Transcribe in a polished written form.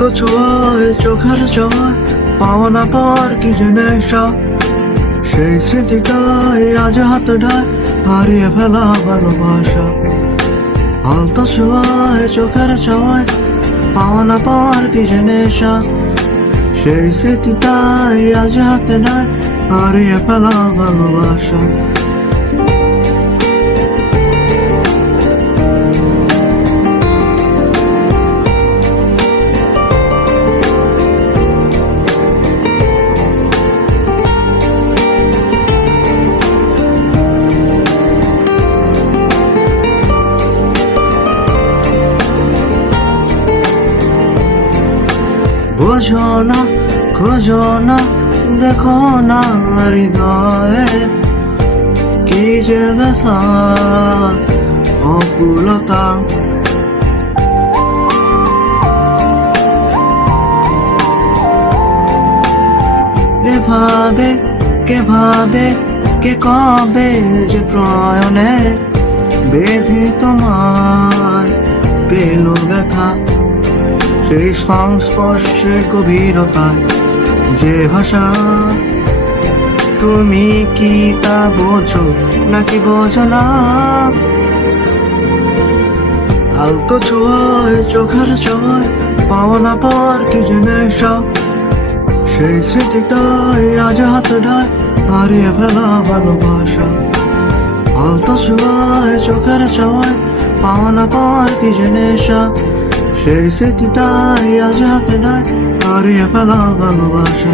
আলতো ছোঁয়ায় চোখের ছোঁয়ায় পাওনা পর কি যে নেশা, সেই স্মৃতিটাই আজ হাতে ঢায় হারিয়ে ফেলা ভালোবাসা। আলতো ছোঁয়ায় চোখের ছোঁয়ায় পাওনা পর কি যে নেশা, সেই স্মৃতিটাই আজ হাতে ঢায় হারিয়ে ফেলা ভালোবাসা। বোঝো না, খোঁজো না, দেখো না হৃদয়ে কি যে ব্যথা, অকুলতা। এভাবে কে ভাবে, কে কবে যে প্রয়নে বেঁধে তোমায় পেল ব্যথা, সেই সংস্পর্শে গভীরতায় যে ভাষা। তুমি কি তা বোঝো নাকি বোঝো না? আলতো ছোঁয়ায় চোখের ছোঁয়ায় পাওনা পর কি যে নেশা, সেই স্মৃতিটাই আজ হাতে ঢায় হারিয়ে ফেলা ভালোবাসা। আলতো ছোঁয়ায় চোখের ছোঁয়ায় পাওনা পর কি যে নেশা, সেই স্মৃতিটাই আজ হাতে ঢায় হারিয়ে ফেলা ভালোবাসা।